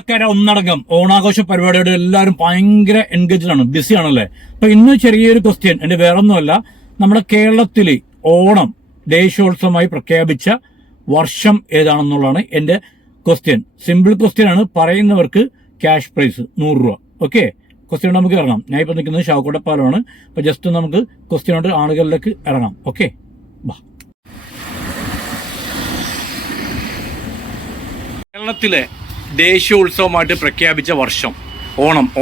കേരളക്കര ഒന്നടങ്കം ഓണാഘോഷ പരിപാടിയോട് എല്ലാവരും ഭയങ്കര എൻഗേജ്ഡ് ആണ്, ബിസി ആണല്ലേ. അപ്പൊ ഇന്ന് ചെറിയൊരു ക്വസ്റ്റ്യൻ, എന്റെ വേറൊന്നുമല്ല, നമ്മുടെ കേരളത്തില് ഓണം ദേശീയോത്സവമായി പ്രഖ്യാപിച്ച വർഷം ഏതാണെന്നുള്ളതാണ് എന്റെ ക്വസ്റ്റ്യൻ. സിമ്പിൾ ക്വസ്റ്റ്യൻ ആണ്, പറയുന്നവർക്ക് ക്യാഷ് പ്രൈസ് 100 രൂപ. ഓക്കെ, ക്വസ്റ്റ്യൻ നമുക്ക് ഇറങ്ങാം. ഞാൻ ഇപ്പൊ നിൽക്കുന്നത് ഷാവക്കോട്ടപ്പാലമാണ്. അപ്പൊ ജസ്റ്റ് നമുക്ക് ക്വസ്റ്റ്യനോട്ട് ആളുകളിലേക്ക് ഇറങ്ങാം. ഓക്കെ, കേരളത്തിലെ ദേശീയോത്സവമായിട്ട് പ്രഖ്യാപിച്ച വർഷം,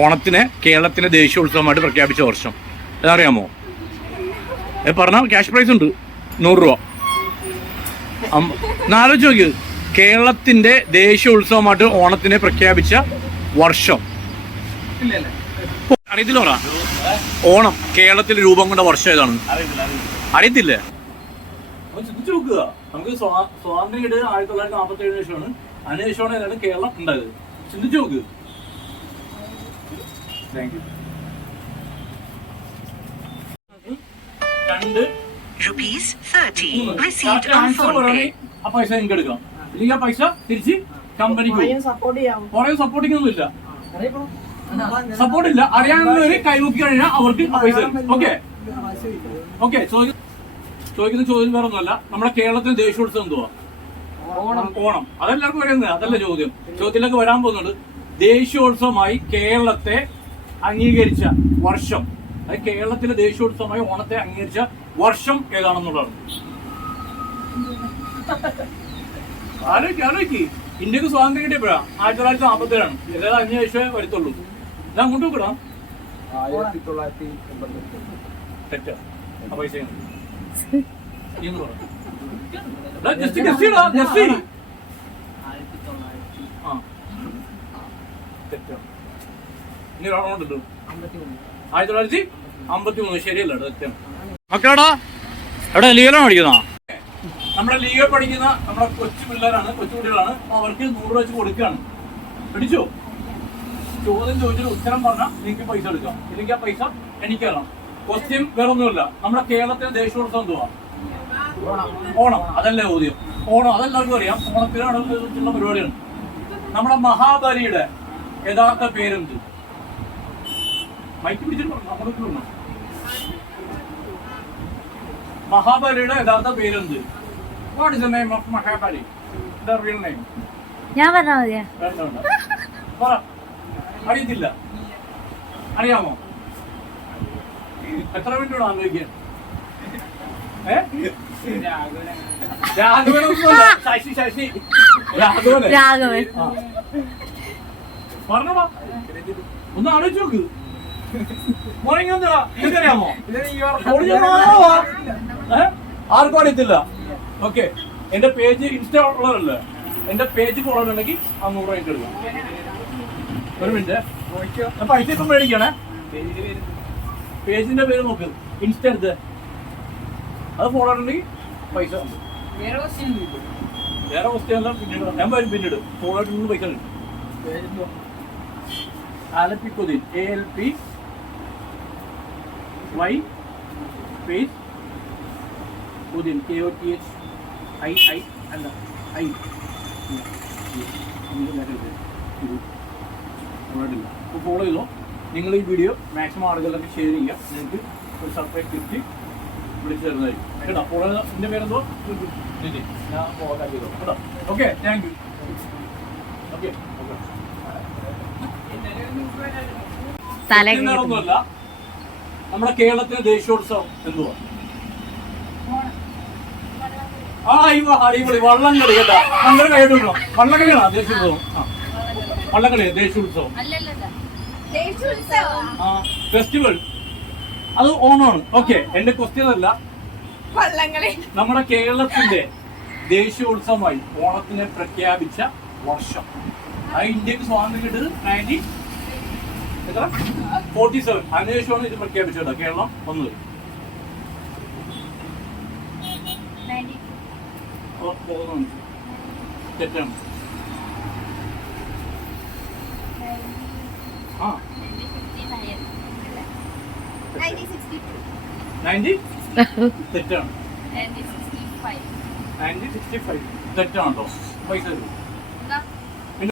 ഓണത്തിന് കേരളത്തിലെ ദേശീയോത്സവമായിട്ട് പ്രഖ്യാപിച്ച വർഷം അതറിയാമോ? പറഞ്ഞ ക്യാഷ് പ്രൈസ് ഉണ്ട് 100 രൂപ. ആലോചിച്ച് നോക്കി, കേരളത്തിന്റെ ദേശീയോത്സവമായിട്ട് ഓണത്തിനെ പ്രഖ്യാപിച്ച വർഷം അറിയത്തില്ല. പറ, ഓണം കേരളത്തിൽ രൂപം കൊണ്ട വർഷം ഏതാണ്? അറിയത്തില്ലേ? ചിന്തിച്ചു നോക്കുക. നമുക്ക് സ്വാതന്ത്ര്യം 1947 ശേഷമാണ്. അതിനുശേഷമാണ് ഏതാണ് കേരളം ഉണ്ടായത്. ചിന്തിച്ചു നോക്ക്. ആ പൈസ എനിക്ക് എടുക്കാം, അല്ലെങ്കിൽ ആ പൈസ തിരിച്ച് കമ്പനിക്ക് കുറെ സപ്പോർട്ടിംഗ് ഒന്നും ഇല്ല, സപ്പോർട്ടില്ല. അറിയാവുന്നവര് കൈമുക്കി കഴിഞ്ഞാൽ അവർക്ക് ആ പൈസ തരും. Okay okay. ചോദിക്കുന്ന ചോദ്യം വേറെ ഒന്നുമല്ല, നമ്മുടെ കേരളത്തിന് ദേശീയോത്സവം എന്തുവാ? ഓണം. അതെല്ലാവർക്കും അറിയുന്നത്, അതല്ല ചോദ്യം. ചോദ്യത്തിലേക്ക് വരാൻ പോകുന്നുണ്ട്. ദേശീയോത്സവമായി കേരളത്തെ അംഗീകരിച്ച വർഷം, അതായത് കേരളത്തിലെ ദേശീയോത്സവമായി ഓണത്തെ അംഗീകരിച്ച വർഷം ഏതാണെന്നുള്ളതാണ്. ആലോചിക്ക്. ഇന്ത്യക്ക് സ്വാതന്ത്ര്യം കിട്ടിയപ്പോഴാണ് 1947. ഏതായാലും 5 വർഷമേ വരുത്തുള്ളൂ. ഇത് അങ്ങോട്ട് നോക്കണം. 1988 തെറ്റാ. ആ പൈസ ഇനി ഒരാളുണ്ടല്ലോ 1953. ശരിയല്ല, തെറ്റാണ്. മക്കളടാ എവിടെ ലീഗലാണ് പഠിക്കുന്ന? നമ്മുടെ ലീഗിൽ പഠിക്കുന്ന നമ്മുടെ കൊച്ചു പിള്ളേരാണ്, കൊച്ചുകുട്ടികളാണ്. അവർക്ക് 100 രൂപ വെച്ച് കൊടുക്കുകയാണ്. പിടിച്ചോ? ചോദ്യം ചോദിച്ചിട്ട് ഉത്തരം പറഞ്ഞാൽ നിങ്ങൾക്ക് പൈസ എടുക്കാം, ഇല്ലെങ്കിൽ ആ പൈസ എനിക്കറിയാം. ക്വസ്റ്റ്യൻ വേറൊന്നുമില്ല. നമ്മുടെ കേരളത്തിലെ ദേശീയോത്സവം എന്തുവാ? ഓണം. അതല്ലേ ചോദ്യം. ഓണം അതെല്ലാവർക്കും അറിയാം. ഓണത്തിനാണ് ചില പരിപാടിയാണ്. നമ്മുടെ മഹാബലിയുടെ യഥാർത്ഥ പേരെന്ത്? മൈക്ക് പിടിച്ചിട്ട് പറഞ്ഞു. മഹാബലിയുടെ യഥാർത്ഥ പേരെന്ത്? What is the name of Mahabali? The real name? ഞാൻ പറഞ്ഞാ മതിയാ? പറ. അറിയത്തില്ല? അറിയാമോ? എത്ര മിനിറ്റ് ആലോചിക്കാൻ? രാഘവൻ. പറഞ്ഞോടാ, ഒന്ന് ആലോചിച്ച് നോക്ക്. അറിയാമോ? ആർക്കും അറിയത്തില്ല. ഓക്കെ, എന്റെ പേജ് ഇൻസ്റ്റാ ഉള്ളതല്ലേ, എന്റെ പേജ് ഫോളോ ഉണ്ടെങ്കിൽ 100 രൂപ എടുക്കാം. ഒരു മിനിറ്റ്, പൈസ ഇപ്പം മേടിക്കണേ. പേജിന്റെ പേര് നോക്ക്, ഇൻസ്റ്റ എടുത്ത് അത് ഫോളോ ഉണ്ടെങ്കിൽ പൈസ. വേറെ ക്വസ്റ്റ്യൻ പിന്നീട് ഞാൻ വരും. പിന്നീട് ഫോളോ ആയിട്ട് പൈസ കിട്ടും. ആലപ്പിക്കുതിൻ ALPY സ്പേസ് കുതിൻ KOTH I അല്ല I. അപ്പോൾ ഫോളോ ചെയ്തോ. നിങ്ങൾ ഈ വീഡിയോ മാക്സിമം ആളുകളിലൊക്കെ ഷെയർ ചെയ്യാം. നിങ്ങൾക്ക് ഒരു സർപ്രൈസ് ഗിഫ്റ്റ് വിളിച്ചു തരുന്നതായിരിക്കും കേട്ടോ. ഫോളോ എൻ്റെ പേരെന്തോ ഞാൻ ഫോളോ ചെയ്തോ കേട്ടോ. Okay, thank you. ഓക്കെ, ഒന്നുമല്ല, നമ്മുടെ കേരളത്തിലെ ദേശീയോത്സവം എന്തുവാ? അടിപൊളി വള്ളംകളി കേട്ടാ. നമ്മൾ കൈയ്യടിക്കണം. വള്ളംകളിയാണോ ദേശീയോത്സവം? വള്ളംകളിയാ ദേശീയോത്സവം. ഫെസ്റ്റിവൽ അത് ഓണമാണ്. ഓക്കെ, എന്റെ ക്വസ്റ്റ്യൻ അല്ല, നമ്മുടെ കേരളത്തിന്റെ ദേശീയോത്സവമായി ഓണത്തിനെ പ്രഖ്യാപിച്ച വർഷം. അത് ഇന്ത്യക്ക് സ്വാതന്ത്ര്യം കിട്ടിയത് 1947. അതിനുശേഷമാണ് ഇത് പ്രഖ്യാപിച്ചത്. കേരളം വന്നത് തെറ്റാണ്. 90 തെറ്റാണ്. 1965 തെറ്റാണോ? പൈസ